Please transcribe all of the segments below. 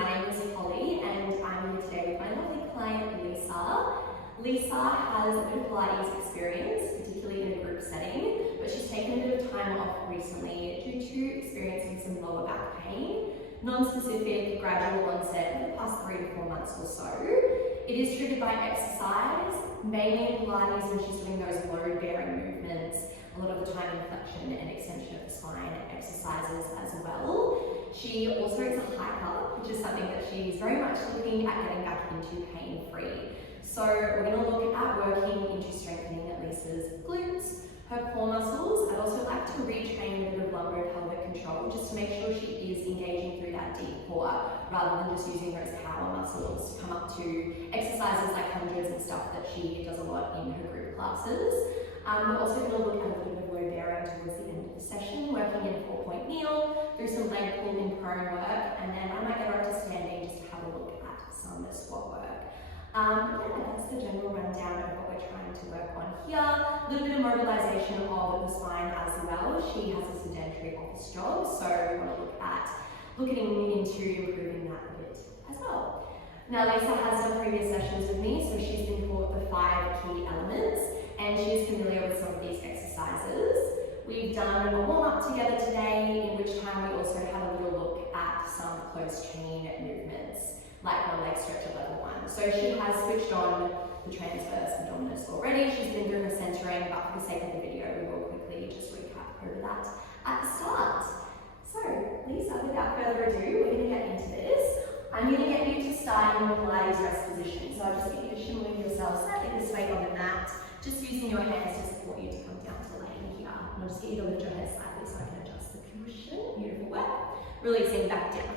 my name is Holly and I'm here today with my lovely client Lisa. Lisa has a bit of Pilates experience, particularly in a group setting, but she's taken a bit of time off recently due to experiencing some lower back pain, non-specific, gradual onset in the past 3 to 4 months or so. It is triggered by exercise, mainly in Pilates when she's doing those load-bearing movements, a lot of the time inflection and extension of the spine exercises as well. She also is a hiker, which is something that she's very much looking at getting back into pain-free. So we're going to look at working into strengthening Lisa's glutes, her core muscles. I'd also like to retrain a bit of lumbo-pelvic control just to make sure she is engaging through that deep core rather than just using those power muscles to come up to exercises like hundreds and stuff that she does a lot in her group classes. We're also going to look at a little bit of load bearing towards the end of the session, working in a 4-point kneel, through some leg pull in prone work, and then I might get her up to standing just to have a look at some squat work. Yeah, that's the general rundown of what we're trying to work on here. A little bit of mobilization of the spine as well. She has a sedentary office job, so we want to look at looking into improving that a bit as well. Now, Lisa has done previous sessions with me, so she's been taught the 5 key elements, and she's familiar with some of these exercises. We've done a warm-up together today, in which time we also had a little look at some closed chain movements, like one leg stretch at level 1. So she has switched on the transverse abdominis already. She's been doing the centering, but for the sake of the video, we will quickly just recap over that at the start. So, Lisa, without further ado, we're going to get into this. I'm going to get you to start in your Pilates rest position. So I'll just get you to shimmy yourself slightly this way on the mat, just using your hands to support you to come down to laying here. And I'll just get you to lift your head slightly so I can adjust the cushion. Beautiful work. Releasing back down.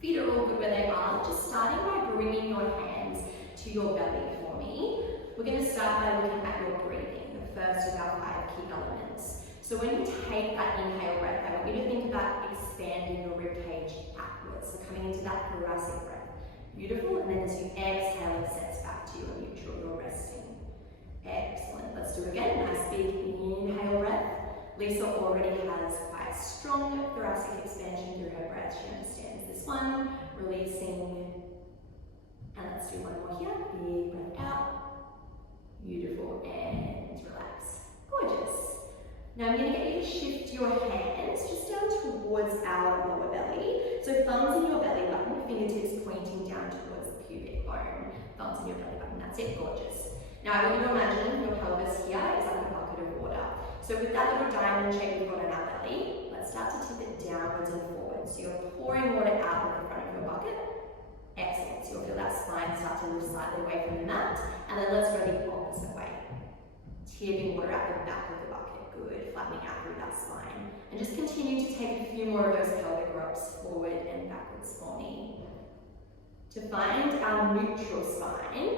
Feet are all good where they are. Just starting by bringing your hands to your belly for me. We're going to start by looking at your breathing, the first of our 5 key elements. So when you take that inhale breath, I want you to think about expanding your rib cage outwards. So coming into that thoracic breath. Beautiful. And then as you exhale, it sets back to your neutral, you're resting. Excellent. Let's do it again. Nice big inhale breath. Lisa already has quite strong thoracic expansion through her breath. She understands this one. Releasing. And let's do one more here. Big breath out. Beautiful. And relax. Gorgeous. Now I'm going to get you to shift your hands just down towards our lower belly. So thumbs in your belly button, fingertips pointing down towards the pubic bone. Thumbs in your belly button. That's it. Gorgeous. Now I want you to imagine your pelvis here is like a bucket of water. So with that little diamond shape we've got in our belly, let's start to tip it downwards and forwards. So you're pouring water out of the front of your bucket. Excellent. So you'll feel that spine start to move slightly away from the mat. And then let's go the opposite way. Tipping water out the back of the bucket. Good. Flattening out through that spine. And just continue to take a few more of those pelvic rocks forward and backwards for me. To find our neutral spine,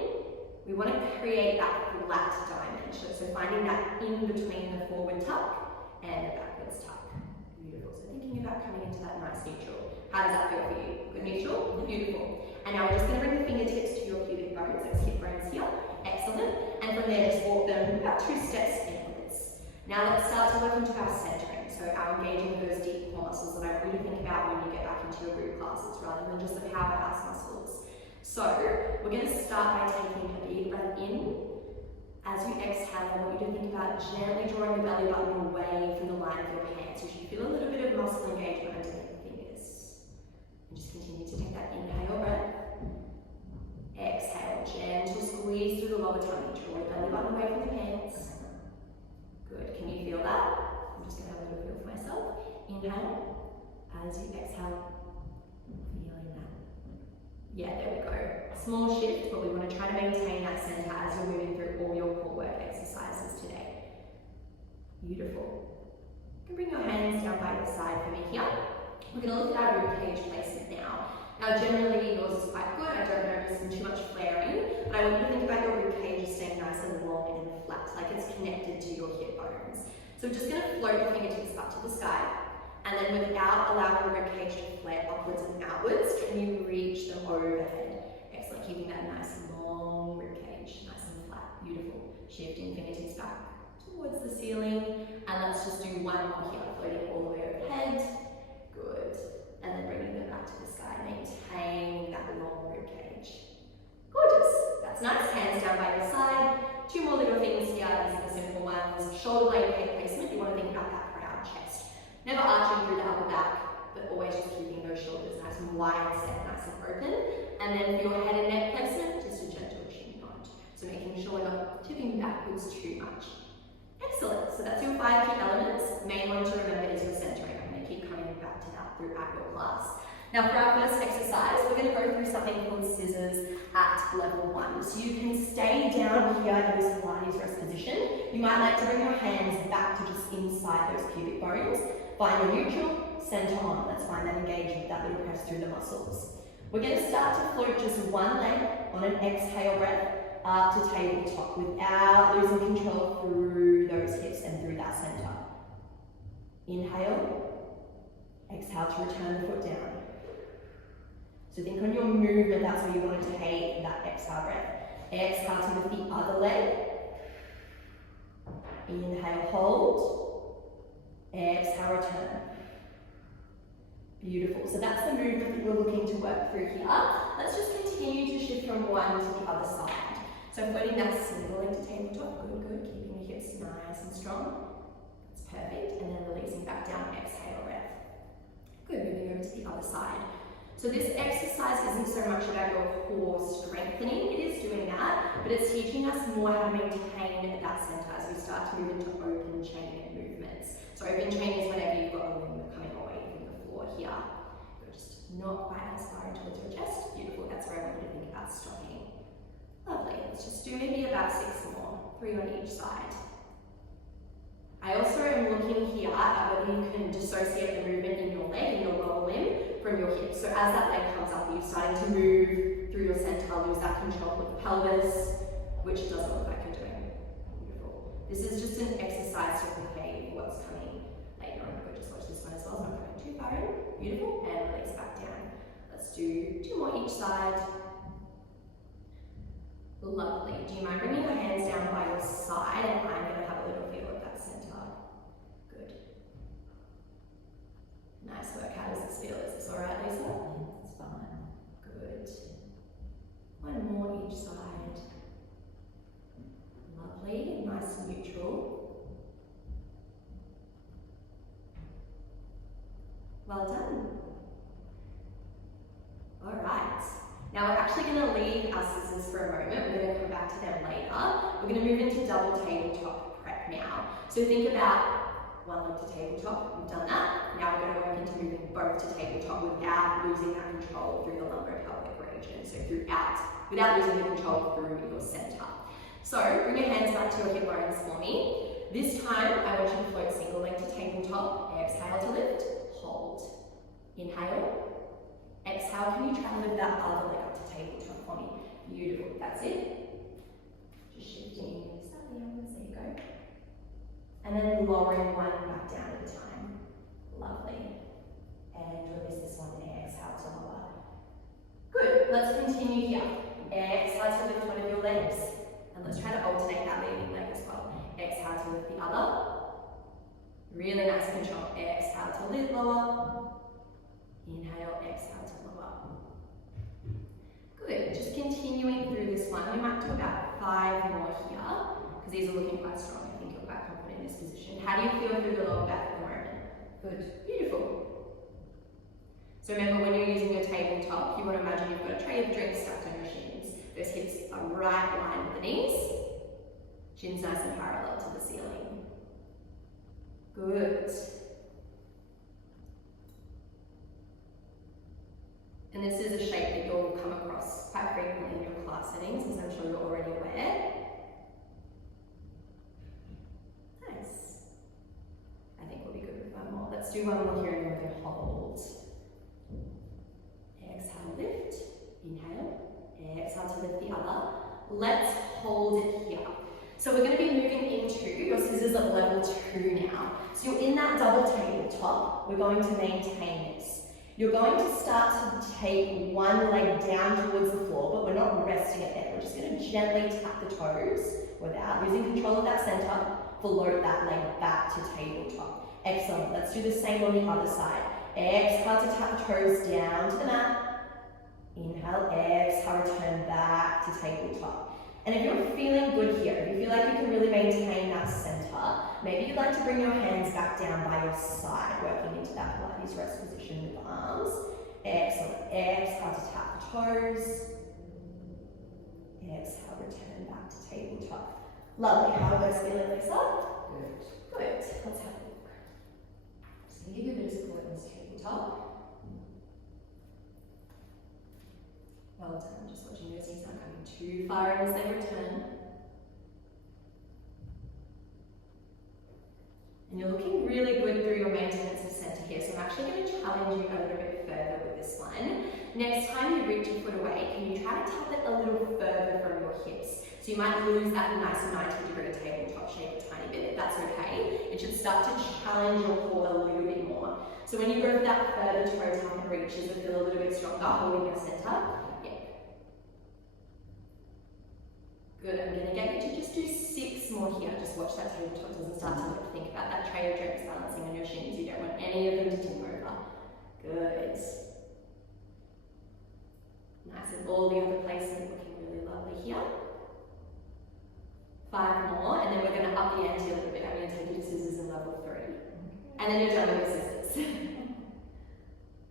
we want to create that flat dimension. So finding that in between the forward tuck and the backwards tuck. Beautiful. So thinking about coming into that nice neutral. How does that feel for you? Good neutral? Beautiful. And now we're just going to bring the fingertips to your pubic bones, those hip bones here. Excellent. And from there, just walk them about 2 steps inwards. Now let's start to work into our centering. So our engaging those deep core muscles that I want you to think about when you get back into your group classes rather than just the powerhouse muscles. So we're going to start by taking a big breath in. As you exhale, I want you to think about gently drawing the belly button away from the line of your hands. You should feel a little bit of muscle engagement underneath the fingers. And just continue to take that inhale breath. Exhale, gentle squeeze through the lower tummy. Draw your belly button away from the hands. Good. Can you feel that? I'm just going to have a little feel for myself. Inhale. As you exhale, feeling that. Yeah, there we go. Small shift, but we want to try to maintain that center as you're moving through all your core work exercises today. Beautiful. You can bring your hands down by your side for me here. We're going to look at our rib cage placement now. Now, generally yours is quite good. I don't notice too much flaring, but I want you to think about your rib cage staying nice and long and flat, like it's connected to your hip bones. So we're just going to float the fingertips up to the sky. And then without allowing the rib cage to flare upwards and outwards, can you reach them overhead? Excellent, keeping that nice long rib cage, nice and flat, beautiful. Shifting fingertips back towards the ceiling. And let's just do one more here, floating all the way overhead. Good. And then bringing them back to the sky. Maintain out throughout your class. Now for our first exercise, we're going to go through something called scissors at level 1. So you can stay down here in this Pilates rest position. You might like to bring your hands back to just inside those pubic bones. Find your neutral, center on. Let's find that engage with that little press through the muscles. We're going to start to float just one leg on an exhale breath up to tabletop without losing control through those hips and through that center. Inhale, exhale to return the foot down. So think on your movement, that's where you want to take that exhale breath. Exhale to lift the other leg. Inhale, hold. Exhale, return. Beautiful. So that's the movement that we're looking to work through here. Let's just continue to shift from one to the other side. So floating that single leg to tabletop, good, keeping the hips nice and strong. That's perfect. And then releasing back down, exhale breath. Good, moving over to the other side. So this exercise isn't so much about your core strengthening, it is doing that, but it's teaching us more how to maintain that center as we start to move into open chain movements. So open chain is whenever you've got a limb coming away from the floor here. You're just not quite as far in towards your chest. Beautiful, that's where I want you to think about stopping. Lovely, let's just do maybe about 6 more, 3 on each side. I also am looking here at whether you can dissociate the movement in your leg, in your lower limb, from your hips. So as that leg comes up, you're starting to move through your center, lose that control with the pelvis, which doesn't look like you're doing. Beautiful. This is just an exercise to prepare you for what's coming later on. We'll just watch this one as well, so I'm not going too far in. Beautiful, and release back down. Let's do 2 more each side. Lovely. Do you mind bringing your hands down by your side, and I'm going to have a little feel of that center. Good. Nice work. How does this feel? Is this all right, Lisa? Yeah, it's fine. Good. 1 more each side. Lovely. Nice and neutral. Well done. All right. Now we're actually going to leave our scissors for a moment. We're going to come back to them later. We're going to move into double tabletop prep now. So think about 1 leg to tabletop. We've done that. Now we're going to work into moving both to tabletop without losing that control through the lumbopelvic region. So without losing the control through your center. So bring your hands back to your hip bones for me. This time I want you to float single leg to tabletop. Exhale to lift. Hold. Inhale. Exhale, can you try and lift that other leg up to tabletop for me? Beautiful, that's it. Just shifting slightly onwards, there you go. And then lowering one back down at a time. Lovely. And release this one, exhale to lower. Good, let's continue here. Exhale to lift one of your legs. And let's try to alternate that leading leg as well. Exhale to lift the other. Really nice control. Exhale to lift lower. Inhale, exhale to lower. Good, just continuing through this one. We might do about 5 more here, because these are looking quite strong. I think you're quite confident in this position. How do you feel through the lower back at the moment? Good, beautiful. So remember, when you're using your tabletop, you want to imagine you've got a tray of drinks stacked on your shins. Those hips are right aligned with the knees. Shins nice and parallel to the ceiling. Good. And this is a shape that you'll come across quite frequently in your class settings, as I'm sure you're already aware. Nice. I think we'll be good with 1 more. Let's do 1 more here and then we're going to hold. Exhale, lift. Inhale. Exhale to lift the other. Let's hold it here. So we're going to be moving into your scissors at level 2 now. So you're in that double tabletop. We're going to maintain this. You're going to start to take 1 leg down towards the floor, but we're not resting it there. We're just going to gently tap the toes without losing control of that center. Float that leg back to tabletop. Excellent. Let's do the same on the other side. Exhale to tap the toes down to the mat. Inhale, exhale, return back to tabletop. And if you're feeling good here, if you feel like you can really maintain that center, maybe you'd like to bring your hands back down by your side, working into that Pilates rest position with the arms. Excellent. Exhale to tap the toes. Exhale, return back to tabletop. Lovely. How are those feeling, Lisa? Good. Good. Let's have a look. Just just going to give you a bit of support in this tabletop. Well done, just watching those knees not coming too far as they return. And you're looking really good through your maintenance of centre here, so I'm actually going to challenge you a little bit further with this one. Next time you reach your foot away, can you try to tap it a little further from your hips? So you might lose that nice 90-degree tabletop shape a tiny bit, but that's okay. It should start to challenge your core a little bit more. So when you go for that further toe tap and reaches, it feel a little bit stronger, holding your centre. Good, I'm going to get you to just do 6 more here. Just watch that tabletop doesn't start to think about that tray of drinks balancing on your shins. You don't want any of them to tip over. Good. Nice, and all the other placement looking really lovely here. 5 more, and then we're going to up the ante a little bit. I'm going to take you to scissors in level 3. And then you're done with scissors.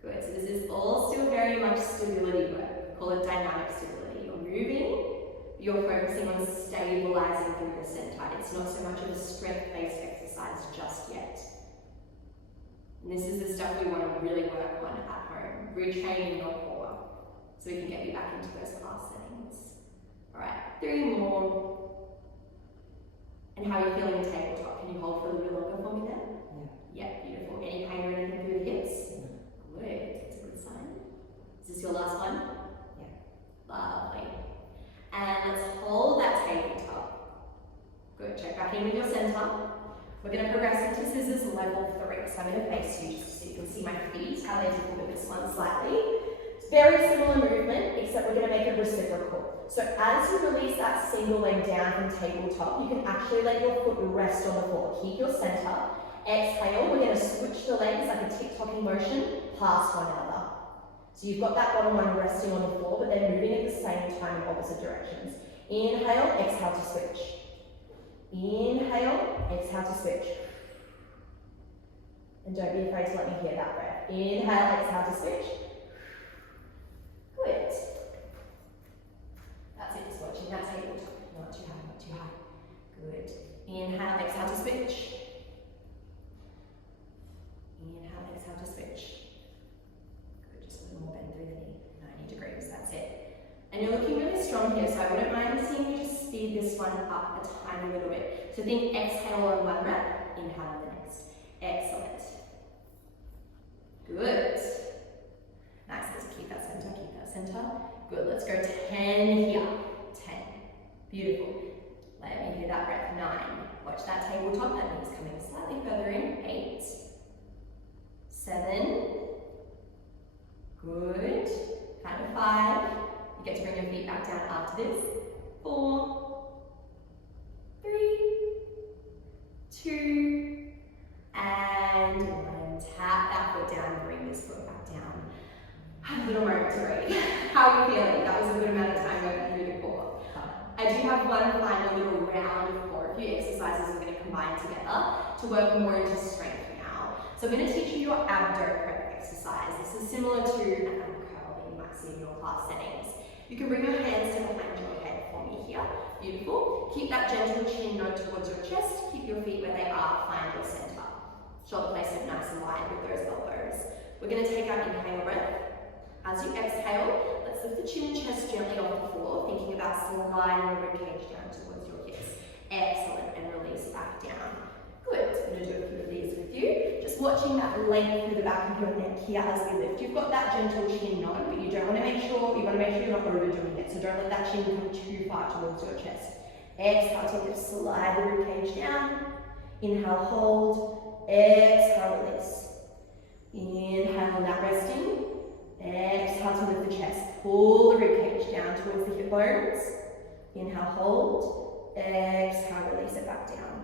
Good, so this is all still very much stability work. We call it dynamic stability. You're moving. You're focusing on stabilizing through the centre. It's not so much of a strength-based exercise just yet. And this is the stuff we want to really work on at home, retraining your core, so we can get you back into those class settings. All right, 3 more. And how are you feeling in tabletop? Can you hold for a little bit longer for me there? Yeah. Yeah, beautiful. Any pain or anything through the hips? Yeah. Good, that's a good sign. Is this your last one? Yeah. Lovely. And let's hold that tabletop. Good, check back in with your centre. We're going to progress into scissors level 3. So I'm going to face you just so you can see my feet, how they differ with this one slightly. It's very similar movement, except we're going to make it reciprocal. So as you release that single leg down from tabletop, you can actually let your foot rest on the floor. Keep your centre. Exhale, we're going to switch the legs like a tick-tocking motion past one another. So you've got that bottom one resting on the floor, but they're moving at the same time in opposite directions. Inhale, exhale to switch. Inhale, exhale to switch. And don't be afraid to let me hear that breath. Inhale, exhale to switch. Good. That's it, just watching that tabletop. Not too high, not too high. Good. Inhale, exhale to switch. Inhale, exhale to switch. More bend through the knee, 90 degrees, that's it. And you're looking really strong here, so I wouldn't mind seeing you just speed this one up a tiny little bit. So think exhale on one rep, inhale on the next. Excellent. Good. Nice, let's keep that centre. Good, let's go 10 here. 10. Beautiful. Let me hear that breath. 9. Watch that tabletop, that means coming slightly further in. 8. 7. Good. Count to 5. You get to bring your feet back down after this. 4, 3, 2, and 1. Tap that foot down, bring this foot back down. Have a little moment to breathe. How are you feeling? That was a good amount of time working through the core. I do have one final little round of core, a few exercises we're going to combine together to work more into strength now. So I'm going to teach you your abdo prep exercise. This is similar to an ab curl that you might see in your class settings. You can bring your hands to behind your head for me here. Beautiful. Keep that gentle chin nod towards your chest. Keep your feet where they are. Find your centre. Shoulder placement nice and wide with those elbows. We're going to take our inhale breath. As you exhale, let's lift the chin and chest gently off the floor, thinking about sliding the ribcage down towards your hips. Excellent, and release back down. Good, I'm going to do a few of these with you. Just watching that length through the back of your neck here as we lift. You've got that gentle chin nod, but you want to make sure you're not overdoing it, so don't let that chin come too far towards your chest. Exhale to lift, slide the ribcage down. Inhale, hold. Exhale, release. Inhale, now resting. Exhale to lift the chest. Pull the ribcage down towards the hip bones. Inhale, hold. Exhale, release it back down.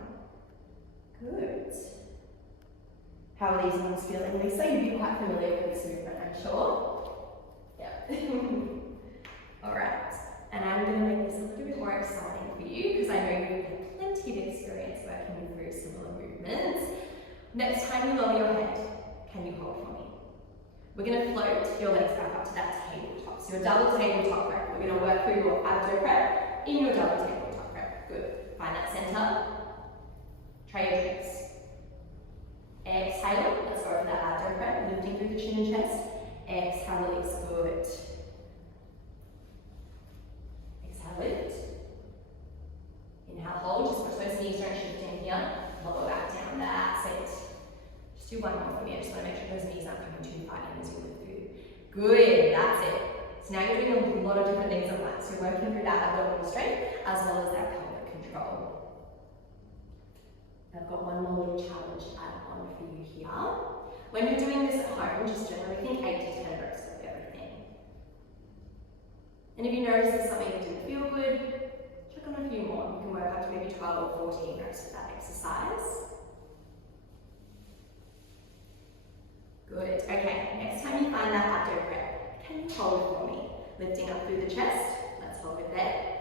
Good. How are these ones feeling, Lisa? You'd be quite familiar with this movement, I'm sure. Yeah. All right. And I'm going to make this a little bit more exciting for you because I know you've had plenty of experience working through similar movements. Next time you lower your head, can you hold for me? We're going to float your legs back up to that tabletop. So your double tabletop prep. We're going to work through your abdo prep in your double tabletop prep. Good. Find that center. Try your drinks. Exhale, let's go for that abdo prep, lifting through the chin and chest. Exhale, release, good. Exhale, lift. Inhale, hold, just watch those knees don't shift in here. Lower back down, that's it. Just do one more for me, I just want to make sure those knees aren't coming too far in as you lift through. Good, that's it. So now you're doing a lot of different things at once. You're working through that abdominal strength as well as that pelvic control. I've got one more little challenge to add on for you here. When you're doing this at home, just generally think 8 to 10 reps of everything. And if you notice there's something that didn't feel good, check on a few more. You can work up to maybe 12 or 14 reps with that exercise. Good, okay, next time you find that abdo rep, can you hold it for me? Lifting up through the chest, let's hold it there.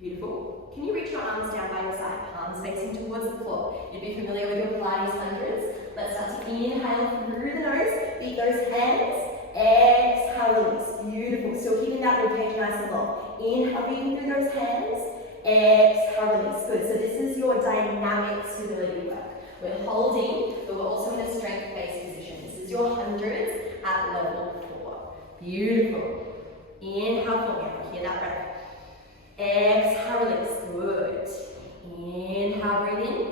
Beautiful. Can you reach your arms down by your side, palms facing towards the floor? You'd be familiar with your Pilates hundreds. Let's start to inhale through the nose, beat those hands, exhale, release. Beautiful, still keeping that ribcage nice and long. Inhale, beating through those hands, exhale, release. Good, so this is your dynamic stability work. We're holding, but we're also in a strength-based position. This is your hundreds at level 4. Beautiful. Inhale for me, I hear that breath. Exhale, release, good. Inhale, breathe in,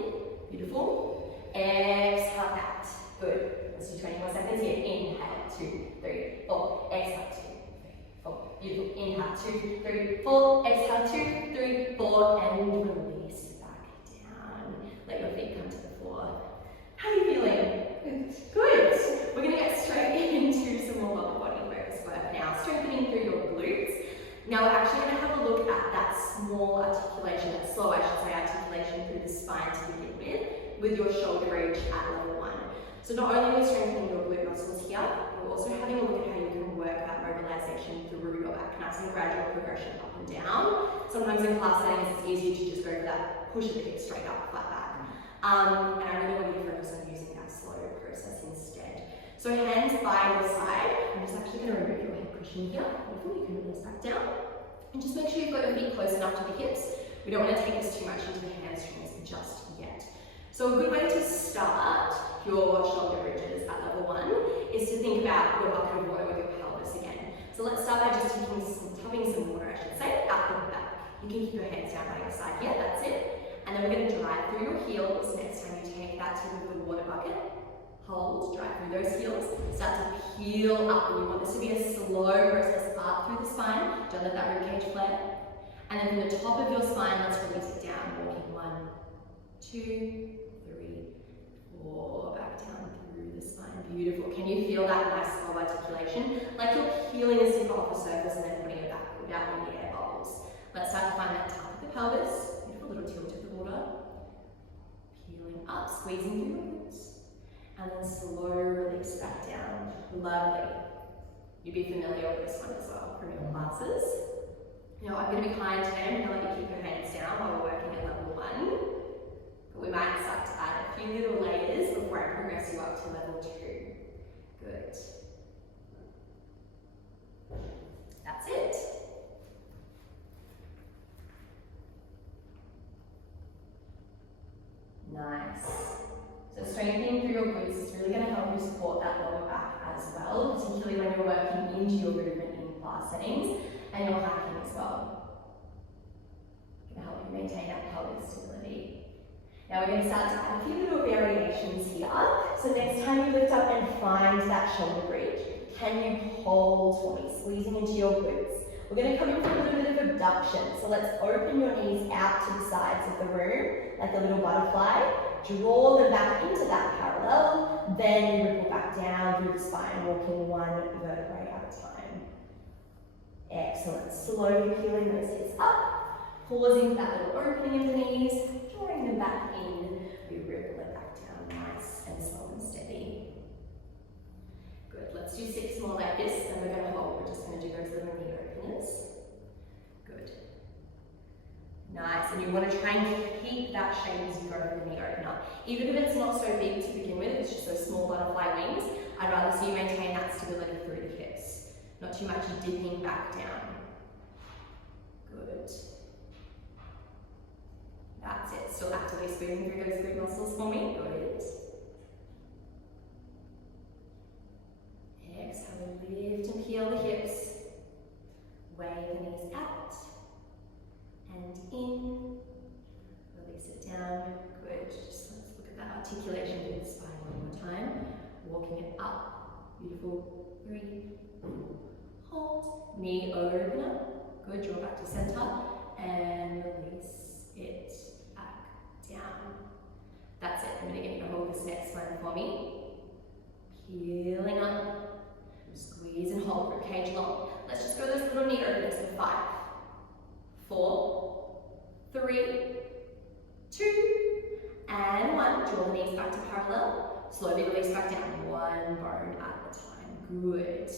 beautiful. Exhale out, good. Let's do 20 more seconds here. Inhale, 2, 3, 4. Exhale, 2, 3, 4. Beautiful. Inhale, 2, 3, 4. Exhale, 2, 3, 4. And release back down. Let your feet come to the floor. How are you feeling? Good. We're going to get straight into some more lower body focus work now. Strengthening through your glutes. Now we're actually going to have a look at that small articulation, that slow, I should say, articulation through the spine to begin with your shoulder bridge at level 1. So not only are we strengthening your glute muscles here, we're also having a look at how you can work that mobilization through your back. Nice and gradual progression up and down. Sometimes in class settings it's easier to just go for that push of the hips straight up, flat back. And I really want you to focus on using that slow process instead. So hands by your side. I'm just actually going to remove your head cushion here. Hopefully you can release back down. And just make sure you've got your feet close enough to the hips. We don't want to take this too much into the hamstrings just yet. So a good way to start your shoulder bridges at level 1 is to think about your bucket of water with your pelvis again. So let's start by just tubbing some water, I should say, out the back. You can keep your hands down by your side here, that's it. And then we're going to drive through your heels next time you take that tip of the water bucket. Hold, drive through those heels, start to peel up. And you want this to be a slow process up through the spine. Don't let that ribcage flare. And then from the top of your spine, let's release it down. Walking 1, 2, 3, 4, back down through the spine. Beautiful. Can you feel that nice slow articulation? Like you're peeling a zipper off the surface and then putting it back without any air bubbles. Let's start to find that top of the pelvis. Beautiful little tilt of the water. Peeling up, squeezing through your glutes. And then slow release back down. Lovely. You'd be familiar with this one as well from your classes. Now I'm going to be kind today. I'm going to let you keep your hands down while we're working at level 1. But we might start to add a few little layers before I progress you up to level 2. Good. That's it. Nice. So strengthening through your glutes is really going to help you support that lower back as well, particularly when you're working into your movement in class settings and you're hiking as well. It's going to help you maintain that pelvic stability. Now we're going to start to add a few little variations here. So next time you lift up and find that shoulder bridge, can you hold for me, squeezing into your glutes? We're going to come in for a little bit of abduction. So let's open your knees out to the sides of the room, like a little butterfly. Draw them back into that parallel, then you ripple back down through the spine, walking 1 vertebrae at a time. Excellent. Slowly peeling those hips up, pausing for that little opening of the knees, drawing them back in. We ripple it back down, nice and slow and steady. Good. Let's do 6 more like this, and we're going to hold. We're just going to do those little knee openers. Good. Nice, and you want to try and keep that shape as you go for the knee opener. Even if it's not so big to begin with, it's just those small butterfly wings, I'd rather see you maintain that stability through the hips. Not too much dipping back down. Good. That's it. Still actively squeezing through those glute muscles for me. Good. 3, hold, knee opener, good, draw back to center, and release it back down. That's it, I'm going to get you to hold this next one for me. Peeling up, squeeze and hold, ribcage long. Let's just go those little knee openers for 5, 4, 3, 2, and 1. Draw the knees back to parallel. Slowly release back down, one bone at a time. Good.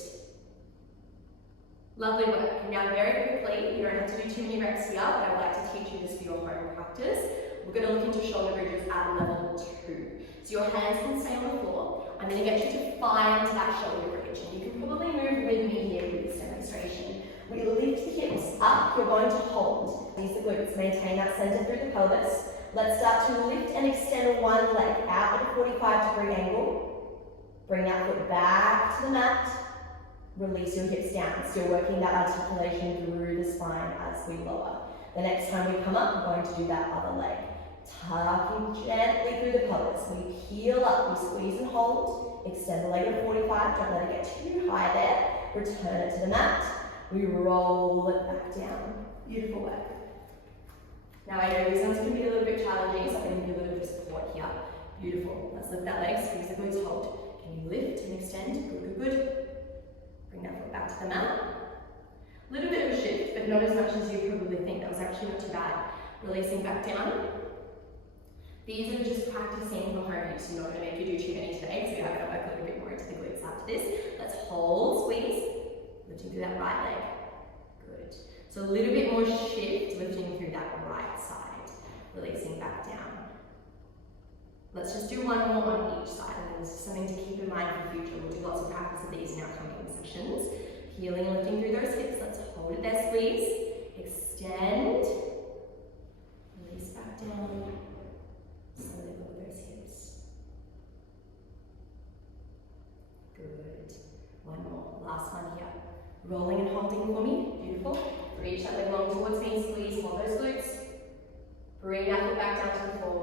Lovely work. Now very quickly, you don't have to do too many reps here, but I would like to teach you this for your home practice. We're going to look into shoulder bridges at level 2. So your hands can stay on the floor. I'm going to get you to find that shoulder bridge. And you can probably move with me here with this demonstration. We lift the hips up. You're going to hold. Use the glutes. Maintain that center through the pelvis. Let's start to lift and extend one leg out at a 45-degree angle. Bring that foot back to the mat. Release your hips down. Still working that articulation through the spine as we lower. The next time we come up, we're going to do that other leg. Tucking gently through the pelvis. We peel up, we squeeze and hold. Extend the leg at 45, don't let it get too high there. Return it to the mat. We roll it back down. Beautiful work. Now I know these ones can be a little bit challenging, so I'm going to give you a little bit of support here. Beautiful. Let's lift that leg, squeeze the glutes, hold. Can you lift and extend? Good, good, good. Bring that foot back to the mat. A little bit of a shift, but not as much as you probably think. That was actually not too bad. Releasing back down. These are just practicing for home use. I'm not going to make you do too many today, because we are going to work a little bit more into the glutes after this. Let's hold, squeeze, lifting through that right leg. Good. So a little bit more shift, lifting through that right side, releasing back down. Let's just do one more on each side, and this is something to keep in mind for the future. We'll do lots of practice of these in our coming sessions. Healing and lifting through those hips. Let's hold it there, squeeze, extend, release back down. Slowly lower those hips. Good. One more. Last one here. Rolling and holding for me. Beautiful. Reach that leg long towards me. Squeeze. Hold those glutes. Bring that foot back down to the floor.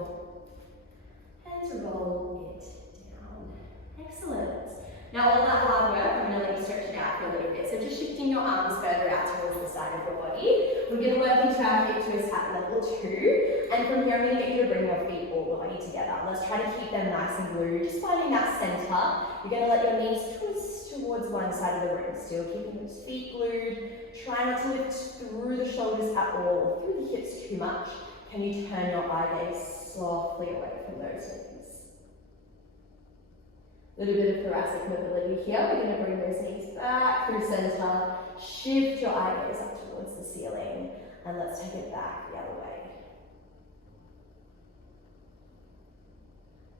And roll it down. Excellent. Now all that hard work, I'm going to let you stretch it out for a little bit. So just shifting your arms further out towards the side of your body. We're going to work into our hip twist at level 2. And from here I'm going to get you to bring your feet all the way together. Let's try to keep them nice and glued. Just finding that center. You're going to let your knees twist towards one side of the room. Still keeping those feet glued. Try not to lift through the shoulders at all, through the hips too much. Can you turn your eye gaze softly away from those knees? A little bit of thoracic mobility here. We're going to bring those knees back through center. Shift your eye gaze up towards the ceiling. And let's take it back the other way.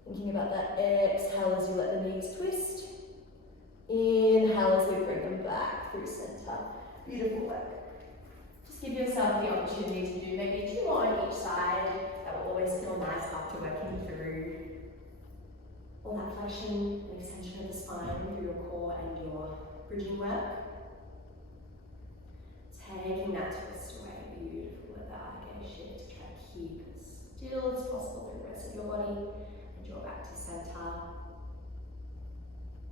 Thinking about that exhale as you let the knees twist. Inhale as we bring them back through center. Beautiful work. Just give yourself the opportunity to do maybe 2 more on each side. That will always feel nice after working through all that flexion and extension of the spine through your core and your bridging work. Taking that twist away. Beautiful with the eye gaze shift. Try to keep as still as possible through the rest of your body. And draw back to center.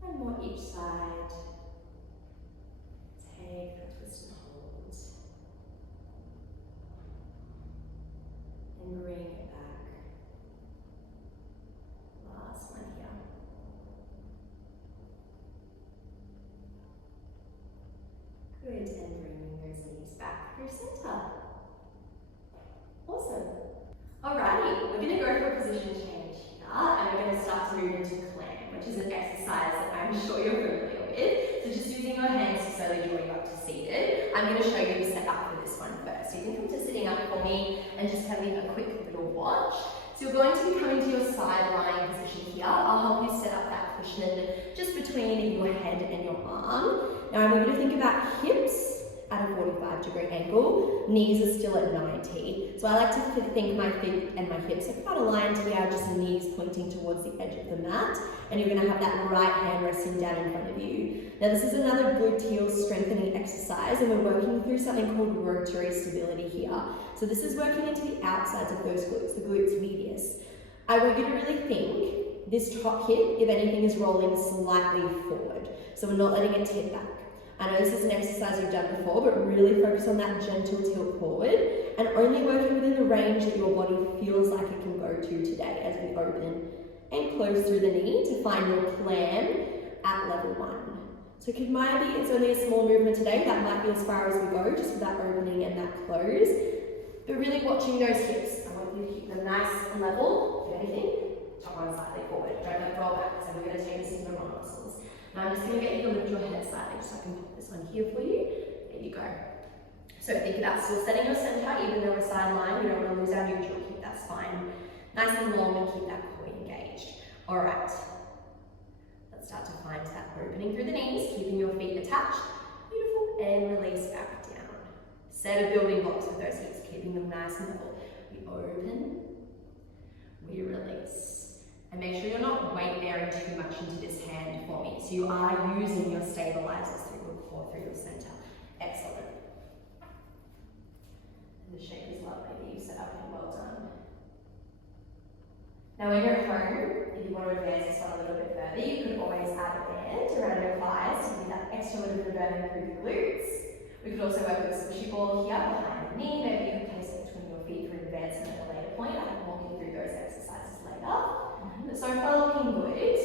One more each side. Take that twist and hold. And bring it back. Last one here. Good, and bringing those knees back through center. Awesome. Alrighty, we're going to go for a position change here, and we're going to start to move into clam, which is an exercise that I'm sure you're familiar with. So just using your hands to slowly draw you up to seated. I'm going to show you the setup for this one first. So you can come to sitting up for me and just having a quick little watch. So you're going to be coming to your side lying position here. I'll help you set up that cushion just between your head and your arm. Now I want you to think about hips at a 45-degree angle. Knees are still at 90. So I like to think my feet and my hips are quite aligned here, just knees pointing towards the edge of the mat. And you're going to have that right hand resting down in front of you. Now this is another gluteal strengthening exercise, and we're working through something called rotary stability here. So this is working into the outsides of those glutes, the glutes medius. I want you to really think This top hip, if anything, is rolling slightly forward. So we're not letting it tip back. I know this is an exercise we've done before, but really focus on that gentle tilt forward and only working within the range that your body feels like it can go to today as we open and close through the knee to find your plan at level 1. So it might be it's only a small movement today, that might be as far as we go, just with that opening and that close. But really watching those hips. I want you to keep them nice and level. If anything, top one slightly forward. Don't let it roll back. So we're going to take this into the wrong muscles. Now I'm just going to get you to lift your head slightly so I can pop this one here for you. There you go. So think about still setting your center, even though we're sideline. We don't want to lose our neutral. Keep that spine nice and long and keep that core engaged. All right. Let's start to find that opening through the knees, keeping your feet attached. Beautiful. And release back down. Set of building blocks with those hips, keeping them nice and level. We open. We release. And make sure you're not weight bearing too much into this hand for me. So you are using your stabilizers through your core, through your center. Excellent. And the shape is lovely that you set up and well done. Now when you're at home, if you want to advance this one a little bit further, you could always add a band around your thighs to give that extra little bit of burning through the glutes. We could also work with a squishy ball here behind the knee. Maybe you could place it between your feet for advancement at a later point. I can walk you through those exercises later. So far looking good.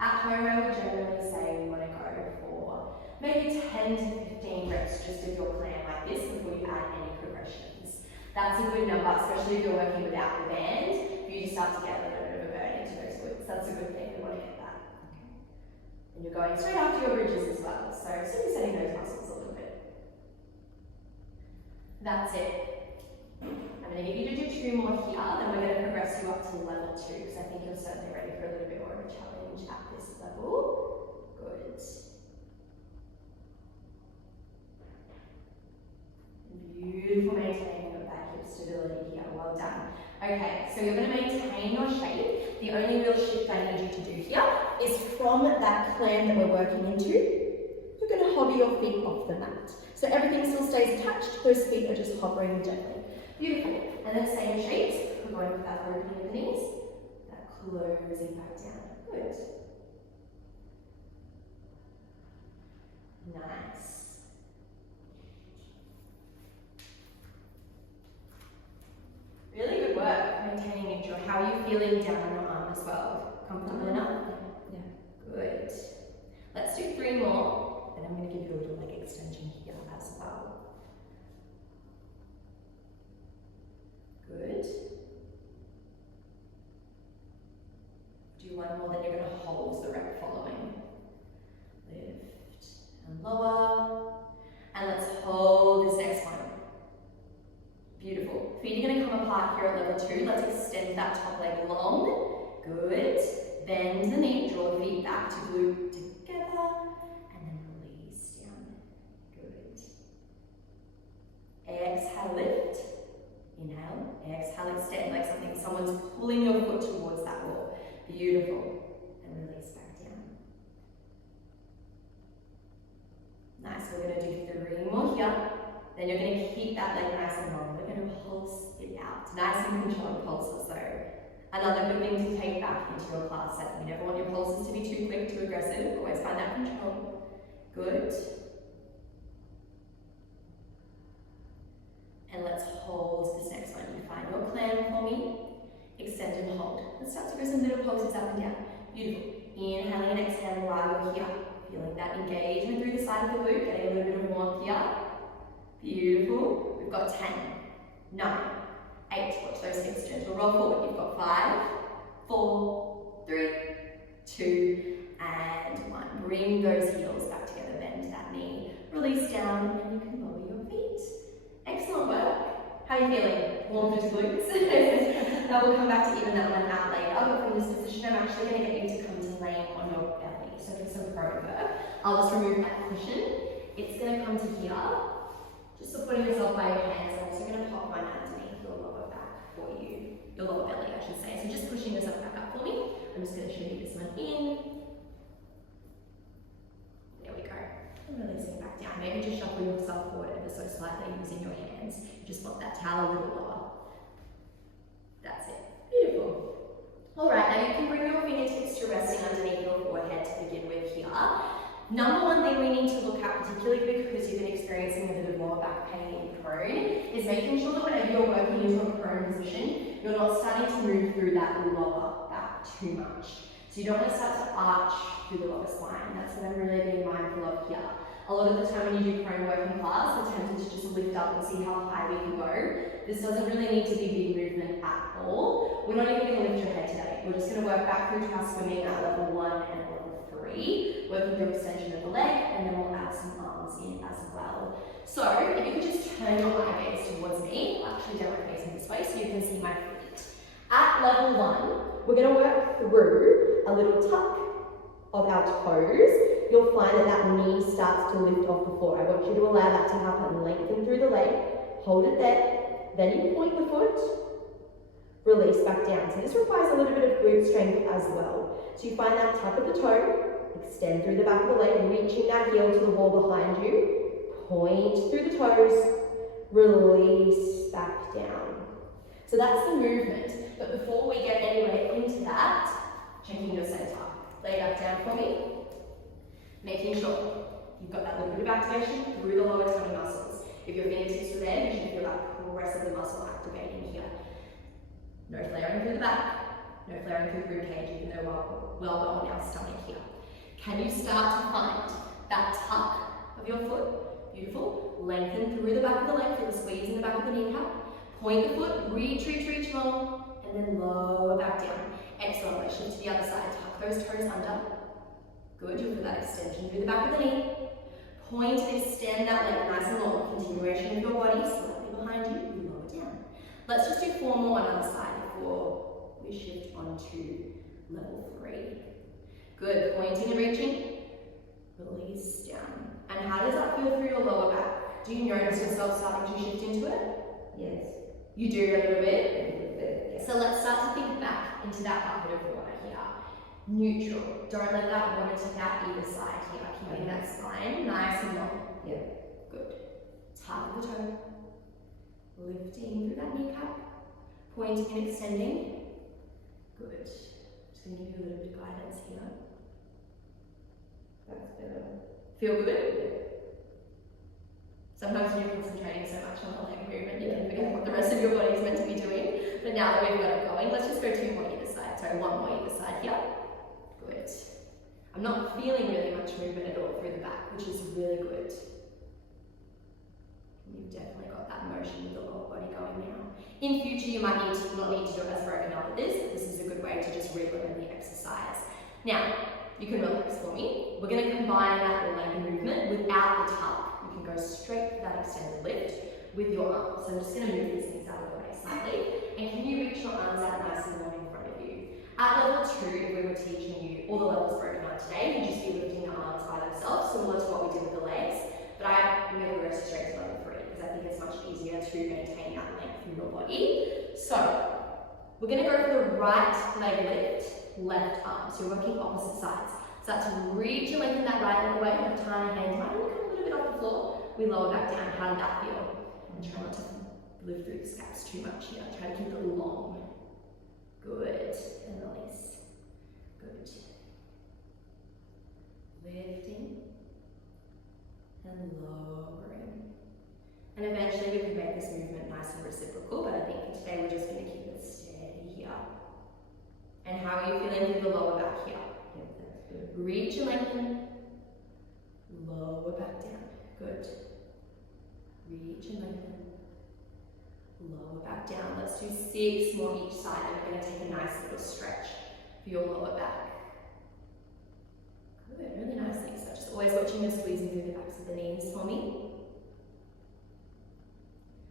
At home I would generally say we want to go for maybe 10 to 15 reps just of your plan like this before you add any progressions. That's a good number, especially if you're working without the band. You just start to get a little bit of a burn into those glutes. That's a good thing, we want to get that. And you're going straight after your bridges as well, so still be setting those muscles a little bit. That's it. I'm going to get you to do 2 more here, then we're going to progress you up to level 2, because I think you're certainly ready for a little bit more of a challenge at this level. Good. Beautiful, maintaining of that hip stability here, well done. Okay, so you're going to maintain your shape. The only real shift I need you to do here is from that clam that we're working into, you're going to hover your feet off the mat. So everything still stays attached, those feet are just hovering gently. Beautiful. And then same shapes, we're going with that opening of the knees, that closing back down. Good. Nice. Really good work maintaining neutral. How are you feeling down on your arm as well? Comfortable enough? Yeah. Good. Let's do 3 more, and I'm going to give you a little leg extension here as well. Good. Do 1 more, then you're going to hold the rep following. Lift and lower. And let's hold this next one. Beautiful. Feet are going to come apart here at level 2. Let's extend that top leg long. Good. Bend the knee, draw the feet back to glute together, and then release down. Good. Exhale, lift. Inhale, exhale, extend like someone's pulling your foot towards that wall. Beautiful. And release back down. Nice, we're going to do 3 more here. Then you're going to keep that leg nice and long. We're going to pulse it out. Nice and controlled pulses though. Another good thing to take back into your class setting. You never want your pulses to be too quick, too aggressive. Always find that control. Good. And let's hold this next one. You find your clam for me. Extend and hold. Let's start to go some little pulses up and down. Beautiful. Inhaling and exhaling while you're here. Feeling that engagement through the side of the glute. Getting a little bit of warmth here. Beautiful. We've got 10, 9, 8. Watch those hips gentle. Roll forward. You've got 5, 4, 3, 2, and 1. Bring those heels back together. Bend that knee. Release down, and you can lower your feet. Excellent work. How are you feeling? Warm those glutes? Now we'll come back to even that one out later, but from this position I'm actually going to get you to come to laying on your belly. So for some pro work, I'll just remove that cushion. It's going to come to here. Just supporting yourself by your hands. I'm also going to pop my underneath your lower back for you. Your lower belly, I should say. So just pushing yourself back up for me. I'm just going to show you this one in. There we go. And releasing back down. Maybe just shuffle yourself forward ever so slightly using your hands. You just want that towel a little lower. That's it. Beautiful. Alright, now you're Number one thing we need to look at, particularly because you've been experiencing a bit of lower back pain in prone, is making sure that whenever you're working into a prone position, you're not starting to move through that lower back too much. So you don't want to start to arch through the lower spine. That's what I'm really being mindful of here. A lot of the time when you do prone work in class, we're tempted to just lift up and see how high we can go. This doesn't really need to be big movement at all. We're not even going to lift your head today. We're just going to work back through to our swimming at level 1 and level 3, working through extension of the leg, and then we'll add some arms in as well. So if you could just turn your eye gaze towards me, I'll actually down my facing this way so you can see my feet. At level 1, we're going to work through a little tuck of our toes. You'll find that that knee starts to lift off the floor. I want you to allow that to happen. Lengthen through the leg, hold it there, then you point the foot, release back down. So this requires a little bit of glute strength as well. So you find that tuck of the toe, extend through the back of the leg, reaching that heel to the wall behind you, point through the toes, release back down. So that's the movement. But before we get anywhere into that, checking your center. Lay back down for me. Making sure you've got that little bit of activation through the lower tummy muscles. If your fingertips were there, you should feel that rest of the muscle activating here. No flaring through the back, no flaring through the rib cage, even though we're well on our stomach here. Can you start to find that tuck of your foot? Beautiful. Lengthen through the back of the leg, feel the squeeze in the back of the kneecap. Point the foot, reach long, and then lower back down. Excellent. Let's shift to the other side. Tuck those toes under. Good. You'll feel that extension through the back of the knee. Point and extend that leg nice and long. Continuation of your body slightly behind you. You lower down. Let's just do 4 more on the other side before we shift on to level 3. Good. Pointing and reaching. Release down. And how does that feel through your lower back? Do you notice yourself starting to shift into it? Yes. You do a little bit? A little bit, yeah. So let's start to think back into that bucket of water here. Neutral. Don't let that water take out either side here. Keeping that spine nice and long. Yeah. Good. Tuck the toe. Lifting through that kneecap. Pointing and extending. Good. Just going to give you a little bit of guidance here. That's better. Feel good? Sometimes when you're concentrating so much on the leg movement, you can forget what the rest of your body is meant to be doing. But now that we've got it going, let's just go 2 more either side. So 1 more either side here. Good. I'm not feeling really much movement at all through the back, which is really good. You've definitely got that motion with the lower body going now. In future, you might not need to do it as broken up as this. This is a good way to just relearn the exercise. Now, you can relax for me. We're going to combine that leg movement without the tuck. You can go straight for that extended lift with your arms. So I'm just going to move these things out of the way slightly. And can you reach your arms out nice and long in front of you? At level 2, if we were teaching you all the levels broken up today, you'd just be lifting the arms by themselves, similar to what we did with the legs. But I'm going to progress straight to level 3 because I think it's much easier to maintain that length in your body. So we're going to go for the right leg lift, left arm. So you're working opposite sides. Start to reach and lengthen that right leg away, left hand hand tight. We'll come a little bit off the floor. We lower back down. How did that feel? And try not to lift through the scaps too much here. Try to keep it long. Good. And release. Good. Lifting and lowering. And eventually we can make this movement nice and reciprocal, but I think for today we're just going to keep it steady here. And how are you feeling through the lower back here? Yeah, that's good. Reach and lengthen. Lower back down. Good. Reach and lengthen. Lower back down. Let's do 6 more each side, and we're going to take a nice little stretch for your lower back. Good, really nicely. So just always watching your squeezing through the backs of the knees for me.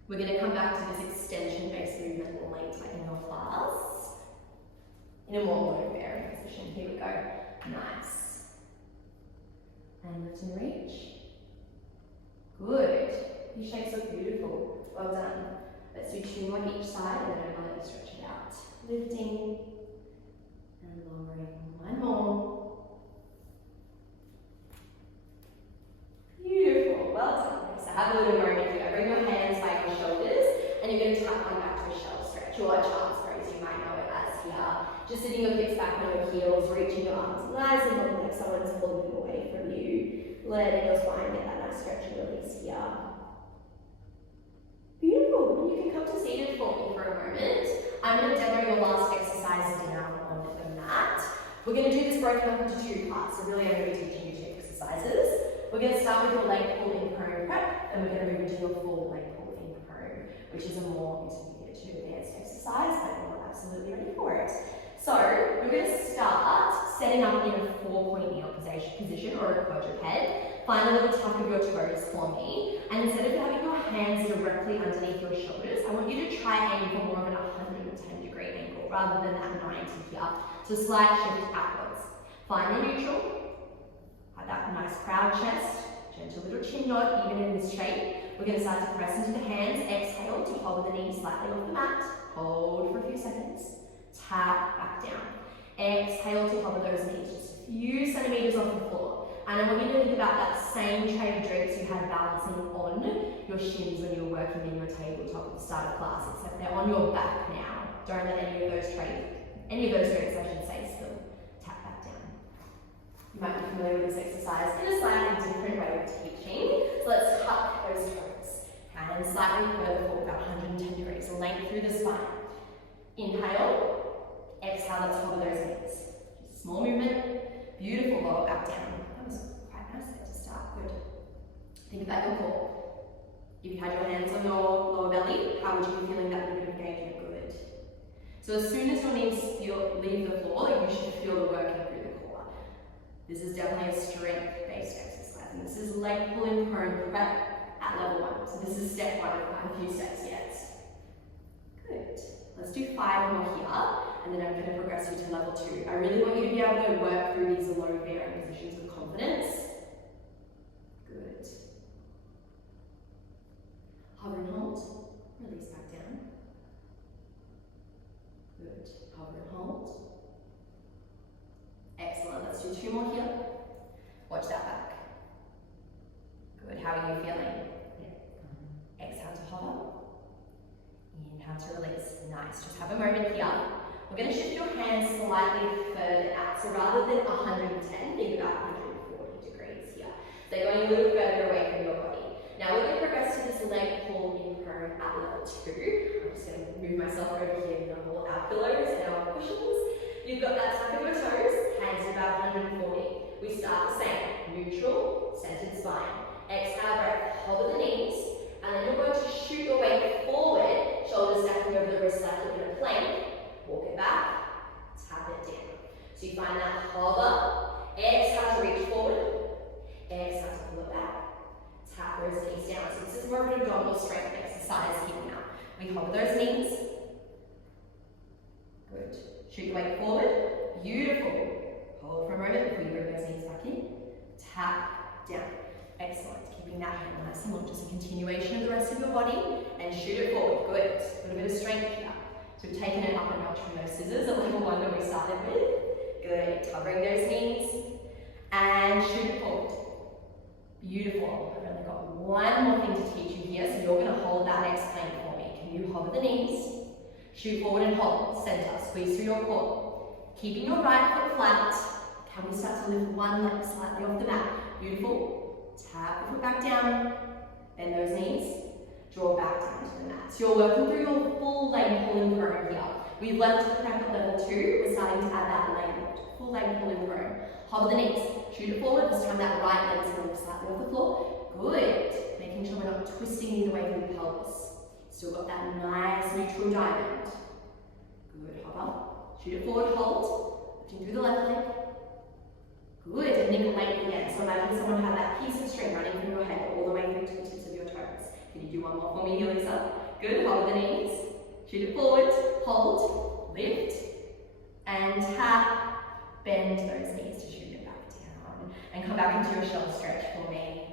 We're going to come back to this extension-based movement later in your class. In a more low bearing position. Here we go. Nice. And lift and reach. Good. These shapes look beautiful. Well done. Let's do 2 more each side, and then I'm going to stretch it out. Lifting and lowering. 1 more. Beautiful. Well done. So have a little moment here. Bring your hands by your shoulders, and you're going to tap on back to a shell stretch, or a child's pose, you might know it as here. Just sitting your hips back on your heels, reaching your arms nice and long like someone's pulling them away from you. Letting your spine get that nice stretch and release here. Beautiful. You can come to seated for me for a moment. I'm going to demo your last exercise down on the mat. We're going to do this broken up into two parts. So really I'm going to be teaching you two exercises. We're going to start with your leg pull in prone prep, and we're going to move into your full leg pull in prone, which is a more intermediate to advanced exercise, but you're absolutely ready for it. So we're going to start setting up in a 4-point kneel position or a quadruped. Find a little tuck of your toes for me, and instead of having your hands directly underneath your shoulders, I want you to try aim for more of an 110-degree angle rather than that 90 here. So slight shift outwards. Find your neutral. Have that nice proud chest. Gentle little chin nod, even in this shape. We're going to start to press into the hands. Exhale to hover the knees slightly off the mat. Hold for a few seconds. Tap back down. Exhale to hover those knees just a few centimeters off the floor. And I want you to think about that same tray of drinks you had balancing on your shins when you were working in your tabletop at the start of class, except they're on your back now. Don't let any of those drinks, I should say, still tap back down. You might be familiar with this exercise in a slightly different way of teaching. So let's tuck those toes. And slightly further forward, about 110 degrees, length through the spine. Inhale, exhale, let's hover those knees. Just a small movement, beautiful, lower back down. That was quite nice there to start, good. Think about your core. If you had your hands on your lower belly, how would you be feeling that bit of engagement? Good. So as soon as your knees leave the floor, you should feel the working through the core. This is definitely a strength-based exercise, and this is leg pulling prone prep at level 1. So this is step 1 of quite a few steps yet. Good. Let's do 5 more here, and then I'm going to progress you to level 2. I really want you to be able to work through these low bearing positions with confidence. Good. Hover and hold. Release back down. Good. Hover and hold. Excellent. Let's do 2 more here. Watch that back. Good. How are you feeling? Yeah. Exhale to hover. Inhale to release. Nice. Just have a moment here. We're going to shift your hands slightly further out. So rather than 110, think about 140 degrees here. So going a little further away from your body. Now we're going to progress to this leg pull in prone at level 2. I'm just going to move myself over here and all our pillows and our cushions. You've got that tuck of your toes, hands are about 140. We start the same. Neutral, centered spine. Exhale, breath, hover the knees. And then you're going to shoot your weight forward, shoulders stacking over the wrist slightly in a plank. Walk it back, tap it down. So you find that hover, exhale to reach forward, exhale to pull it back, tap those knees down. So this is more of an abdominal strength exercise here now. We hover those knees. Good. Shoot your weight forward. Beautiful. Hold for a moment before you bring those knees back in. Tap down. Excellent. Keeping that hand nice and long. Just a continuation of the rest of your body and shoot it forward. Good. A little bit of strength here. So we've taken it up a notch from those scissors at level 1 that we started with. Good. Covering those knees and shoot it forward. Beautiful. I've only got one more thing to teach you here, so you're going to hold that next plank for me. Can you hover the knees? Shoot forward and hold. Center. Squeeze through your core. Keeping your right foot flat. Can we start to lift one leg slightly off the mat? Beautiful. Tap the foot back down. Bend those knees. Draw back down to the mat. So you're working through your full leg pulling prone here. We've left the prep at level 2. We're starting to add that leg lift. Full leg pulling prone. Hover the knees. Shoot it forward. This time that right leg is going to lift slightly off the floor. Good. Making sure we're not twisting either way through the pelvis. Still got that nice neutral diamond. Good. Hover. Shoot it forward. Hold. Lifting through the left leg. Good. And nickel length again. So imagine someone had that piece of string running through your head all the way through to the tips of your toes. Can you do one more for me here, Lisa? Good. Hover the knees. Shoot it forward. Hold. Lift. And tap. Bend those knees to shoot it back down. And come back into your shoulder stretch for me.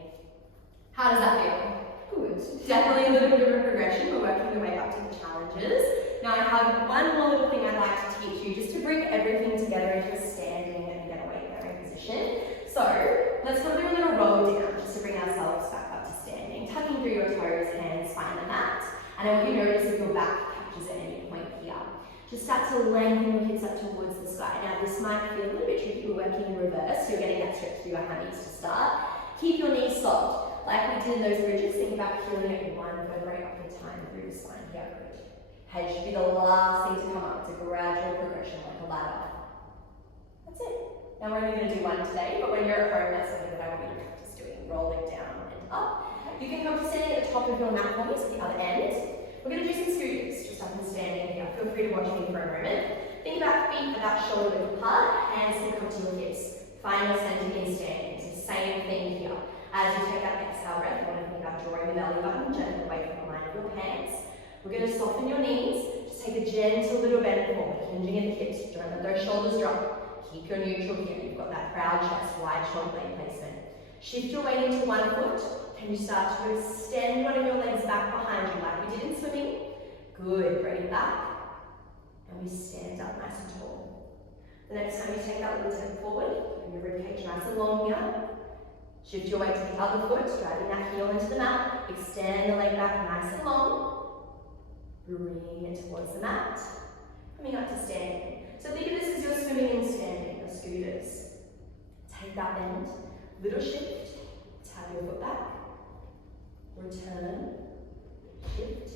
How does that feel? Good. Definitely a little bit of a progression. We're working our way up to the challenges. Now I have one more little thing I'd like to teach you just to bring everything together into a standing and get a weight bearing position. So let's come through a little roll down just to bring ourselves back up to standing. Tucking through your toes, hands, spine the mat. And I want you to notice if your back catches at any point here. Just start to lengthen your hips up up towards the sky. Now this might feel a little bit tricky, we're working in reverse, so you're getting that stretch through your hammies to start. Keep your knees soft, like we did in those bridges. Think about healing at one vertebrae up at a time through the spine here. Good. Head should be the last thing to come up. It's a gradual progression, like a ladder. That's it. Now we're only going to do one today, but when you're at home, that's something that I want you to practice doing. Roll it down and up. You can come to standing at the top of your mat for me, so the other end. We're going to do some scooters, just up and standing here. Feel free to watch me for a moment. Think about feet about shoulder width apart, hands can come to your hips. Find your center in standing. It's the same thing here. As you take that exhale breath, you want to think about drawing the belly button gently away from the line of your pants. We're going to soften your knees. Just take a gentle little bend forward, hinging at the hips. Don't let those shoulders drop. Keep your neutral here. You've got that proud chest, wide shoulder blade placement. Shift your weight into one foot. Can you start to extend one of your legs back behind you like we did in swimming? Good. Bring it back. And we stand up nice and tall. The next time you take that little step forward, bring your ribcage nice and long here. Shift your weight to the other foot, driving that heel into the mat. Extend the leg back nice and long. Bring it towards the mat. Coming up to standing. So think of this as your swimming and standing, your scooters. Take that bend. Little shift. Tap your foot back. Return. Shift.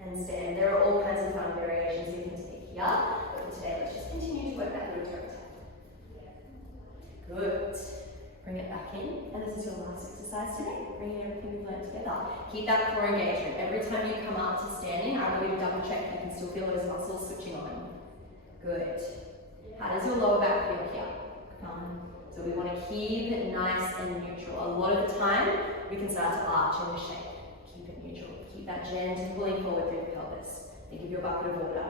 And stand. There are all kinds of fun variations you can take here. But for today, let's just continue to work that little toe tap. Good. Bring it back in, and this is your last exercise today, bringing everything we've learned together. Keep that core engagement. Every time you come up to standing, I want you to double check you can still feel those muscles switching on. Good. How does your lower back feel here? Fine. So we want to keep it nice and neutral. A lot of the time, we can start to arch in the shape. Keep it neutral. Keep that gentle pulling forward through the pelvis. Think of your bucket of water.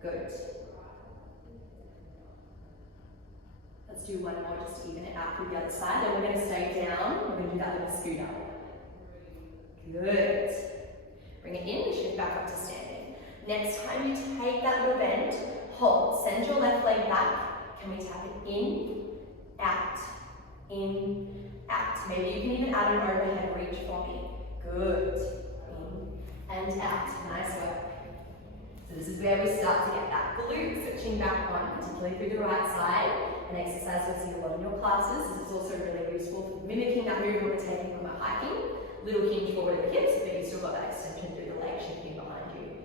Good. Let's do one more just to even it out through the other side. Then we're going to stay down. We're going to do that little scooter. Good. Bring it in, shift back up to standing. Next time you take that little bend, hold. Send your left leg back. Can we tap it in, out, in, out. Maybe you can even add an overhead reach for me. Good. In and out. Nice work. So this is where we start to get that glute switching back on, particularly through the right side. An exercise you'll see a lot in your classes. This is also really useful for mimicking that movement we're taking when we're hiking. Little hinge forward at the hips, but you've still got that extension through the leg shifting behind you.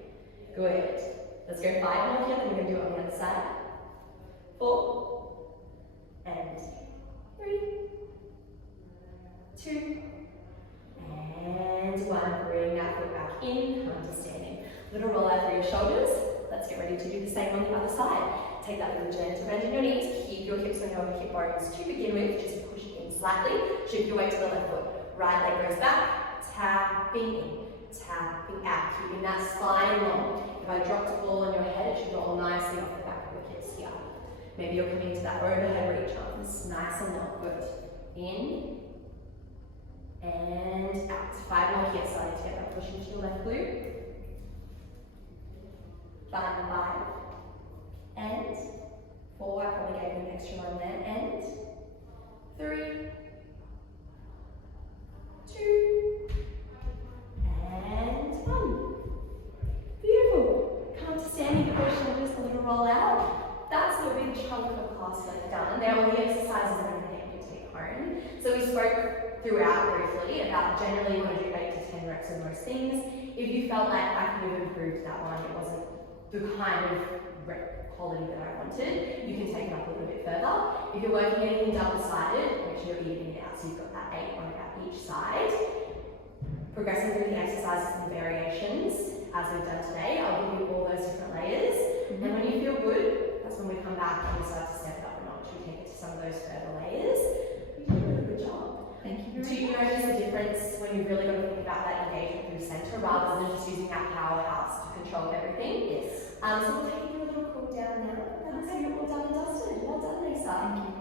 Good. Let's go 5 more here, then we're going to do it on the other side. 4 and 3, 2 and 1. Bring that foot back in, come to standing. Little roll out through your shoulders. Let's get ready to do the same on the other side. Take that little gentle bend in your knees. Keep your hips on your hip bones to begin with. Just push in slightly. Shift your weight to the left foot. Right leg goes back. Tapping in. Tapping out. Keeping that spine long. If I drop the ball on your head, it should roll nicely off the back of your hips here. Maybe you're coming into that overhead reach arms. Nice and long. Good. In. And out. 5 more here. Starting to get that push into your left glute. 5 and 4, I probably gave you an extra one there, and 3, 2, and 1. Beautiful. Come to standing position and just a little roll out. That's a big chunk of class left done. Now all the exercises and everything you take home. So we spoke throughout briefly about generally you want to do 8 to 10 reps of most things. If you felt like I could have improved that one, it wasn't the kind of rep quality that I wanted, you can take it up a little bit further. If you're working anything double-sided, make sure you're evening it out so you've got that 8 on about each side. Progressing through the exercises and variations, as we've done today, I'll give you all those different layers. And when you feel good, that's when we come back and we start to step it up a notch. We take it to some of those further layers. You did a really good job. Thank you very much. Do you notice the difference when you've really got to think about that engagement through centre rather than just using that powerhouse to control everything? Yes. So we'll take you a little cool down now. And so you're all done and dusted. Well done, Lisa. Thank you.